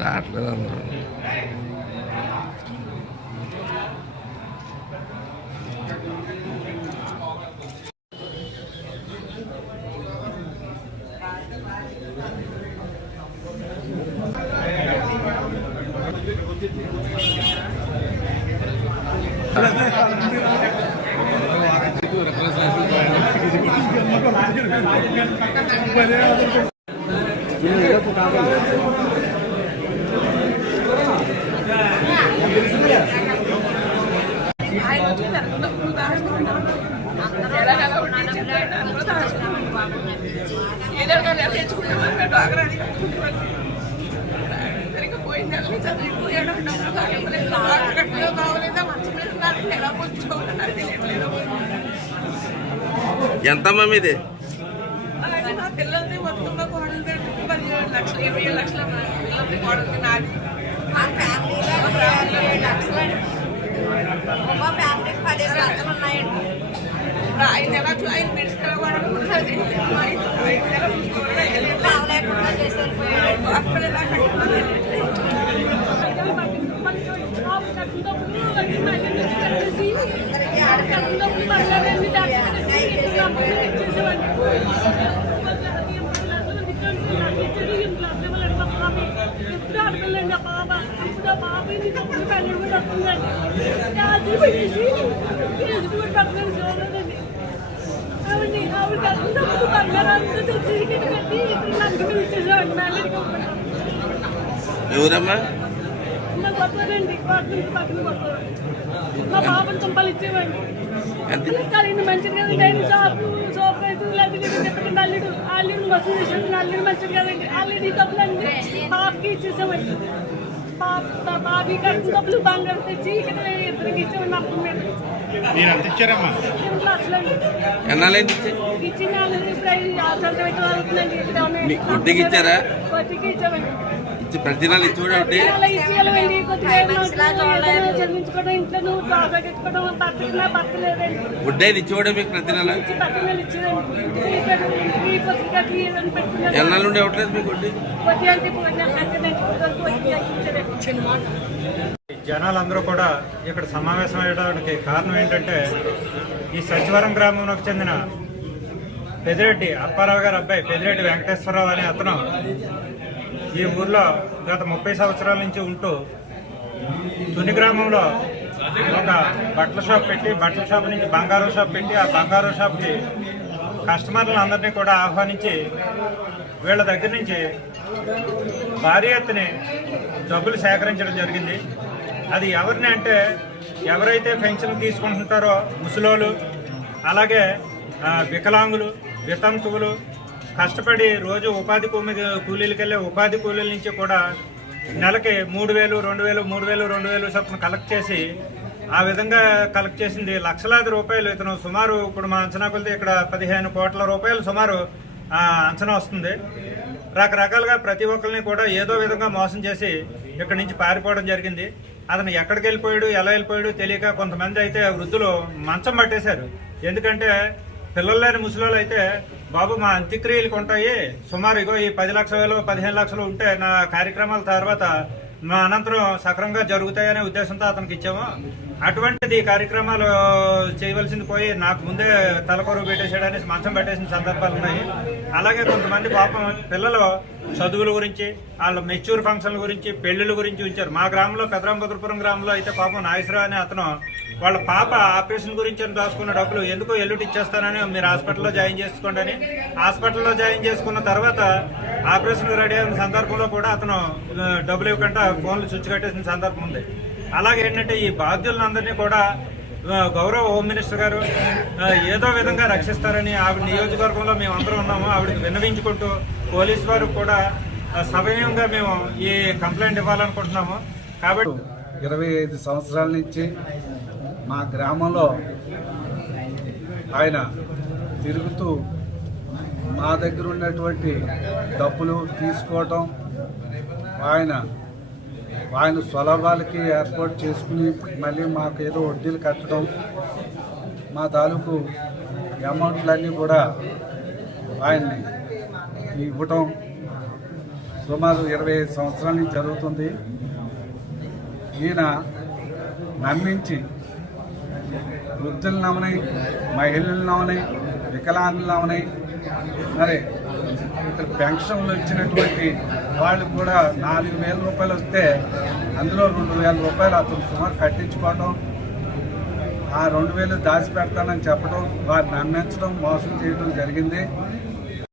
matar. Yeah. ఏదో కానీ తెచ్చుకుంటామని డాగరాని పోయిన నెల నుంచి చదివిపోయాడు. డబ్బులు కాలేదు కట్టలో కావలేదా? మంచి మీద ఎలా పొచ్చుకోవాలో నాకు తెలియట్లేదు. ఎంతమ్మా మీది అలాగే నా పిల్లల్ని మొత్తం నా కోడలు పదిహేడు లక్షలు ఇరవై ఏడు లక్షలు నా పిల్లల్ని కోడలికి నాది మా ఫ్యామిలీలో ఇరవై ఏడు లక్షలండి మా ఫ్యామిలీకి పదిహేను లక్షలు ఉన్నాయండి ఐదు నెల ఆయన మెడిసిన్ కూడా ఉన్నది ఐదు నెల చూసుకోవాలి తెలియదు కావలేకుండా చేసి వెళ్ళిపోయాడు అక్కడ ఎలా కట్టుకోవాలి ఎవరమ్మా? మా కొత్తదండి పాపను తుంపలు ఇచ్చేవాడిని కలిగిన మంచిది కదండి. ఆయన షాపు షాప్ రైతు లేకపోతే అల్లుడు అల్లుడు మస్తు చేసాడు అల్లుడు మంచిది కదండి. అల్లుడు ఈ డబ్బులన్నీ పాపకి ఇచ్చేసామండి పాప కట్టిన డబ్బులు బంగారు తెచ్చి ఇక్కడ ఇద్దరికి ఇచ్చామండి అప్పుడు మీరు ఇచ్చారమ్మా ఇచ్చిన ఇప్పుడు వడ్డీకి ఇచ్చారా? ఇచ్చామండి. ప్రతి నెల వడ్డీ ఇచ్చి కూడా మీకు ప్రతి నెల ఎన్నాళ్ళు ఉండే ఇవ్వట్లేదు మీకు. జనాలందరూ కూడా ఇక్కడ సమావేశం అయ్యడానికి కారణం ఏంటంటే ఈ సచివరం గ్రామంలోకి చెందిన పెదిరెడ్డి అప్పారావు గారి అబ్బాయి పెదిరెడ్డి వెంకటేశ్వరరావు అనే అతను ఈ ఊర్లో గత ముప్పై సంవత్సరాల నుంచి ఉంటూ తుని గ్రామంలో ఒక బట్టల షాప్ పెట్టి బట్టల షాప్ నుంచి బంగారం షాప్ పెట్టి ఆ బంగారం షాప్కి కస్టమర్లు అందరినీ కూడా ఆహ్వానించి వీళ్ళ దగ్గర నుంచి భారీ ఎత్తుని డబ్బులు సేకరించడం జరిగింది. అది ఎవరిని అంటే ఎవరైతే పెన్షన్ తీసుకుంటుంటారో ముసలోళ్ళు అలాగే వికలాంగులు వితంతువులు కష్టపడి రోజు ఉపాధి కూలి కూలీలకెళ్ళే ఉపాధి కూలీల నుంచి కూడా నెలకి మూడు వేలు రెండు వేలు మూడు వేలు రెండు వేలు చొప్పున కలెక్ట్ చేసి ఆ విధంగా కలెక్ట్ చేసింది. లక్షలాది రూపాయలు ఇతను సుమారు ఇప్పుడు మా అంచనా కొలితే ఇక్కడ పదిహేను కోట్ల రూపాయలు సుమారు ఆ, అంచనా వస్తుంది. రకరకాలుగా ప్రతి ఒక్కరిని కూడా ఏదో విధంగా మోసం చేసి ఇక్కడి నుంచి పారిపోవడం జరిగింది. అతను ఎక్కడికి వెళ్ళిపోయాడు ఎలా వెళ్ళిపోయాడు తెలియక కొంతమంది అయితే వృద్ధులు మంచం పట్టేశారు. ఎందుకంటే పిల్లలు లేని ముసలి అయితే బాబు మా అంత్యక్రియలకు ఉంటాయి సుమారు ఇగో ఈ పది లక్షలు పదిహేను లక్షలు ఉంటే నా కార్యక్రమాల తర్వాత మా అనంతరం సక్రమంగా జరుగుతాయనే ఉద్దేశంతో అతనికి ఇచ్చాము. అటువంటిది కార్యక్రమాలు చేయవలసింది పోయి నాకు ముందే తలకొరువు పెట్టేసాడనేసి మంచం పెట్టేసిన సందర్భాలు ఉన్నాయి. అలాగే కొంతమంది పాపం పిల్లలు చదువుల గురించి వాళ్ళ మెచ్యూర్ ఫంక్షన్ల గురించి పెళ్ళిళ్ళ గురించి ఉంచారు. మా గ్రామంలో పెదరాంబద్రపురం గ్రామంలో అయితే పాపం నాగేశ్వరరావు అనే అతను వాళ్ళ పాప ఆపరేషన్ గురించి అని రాసుకున్న డబ్బులు ఎందుకో ఎల్లుటి ఇచ్చేస్తానని మీరు హాస్పిటల్లో జాయిన్ చేసుకోండి అని. హాస్పిటల్లో జాయిన్ చేసుకున్న తర్వాత ఆపరేషన్ రెడీ అయిన సందర్భంలో కూడా అతను డబ్బులు ఇవ్వకుండా ఫోన్లు స్విచ్ కట్టేసిన సందర్భం ఉంది. అలాగే ఏంటంటే ఈ బాధ్యులందరినీ కూడా గౌరవ హోమ్ మినిస్టర్ గారు ఏదో విధంగా రక్షిస్తారని ఆవిడ నియోజకవర్గంలో మేము అందరం ఉన్నాము. ఆవిడకి విన్నవించుకుంటూ పోలీసు వారు కూడా సవయంగా మేము ఈ కంప్లైంట్ ఇవ్వాలనుకుంటున్నాము. కాబట్టి ఇరవై ఐదు సంవత్సరాల నుంచి మా గ్రామంలో ఆయన తిరుగుతూ మా దగ్గర ఉన్నటువంటి డబ్బులు తీసుకోవటం ఆయన ఆయన స్వలాభాలకి ఏర్పాటు చేసుకుని మళ్ళీ మాకు ఏదో వడ్డీలు కట్టడం మా తాలూకు అమౌంట్లన్నీ కూడా ఆయన్ని ఇవ్వటం సుమారు ఇరవై ఐదు సంవత్సరాల నుంచి జరుగుతుంది. ఈయన నమ్మించి వృద్ధులు నమ్మని మహిళలు నమ్మని వికలాంగులు నమ్మని మరి ఇక్కడ పెన్షన్లు వచ్చినటువంటి వాళ్ళు కూడా నాలుగు వేల రూపాయలు వస్తే అందులో రెండు వేల రూపాయలు అతను సుమారు కట్టించుకోవడం ఆ రెండు వేలు దాచి పెడతానని చెప్పడం వారిని నమ్మించడం మోసం చేయడం జరిగింది.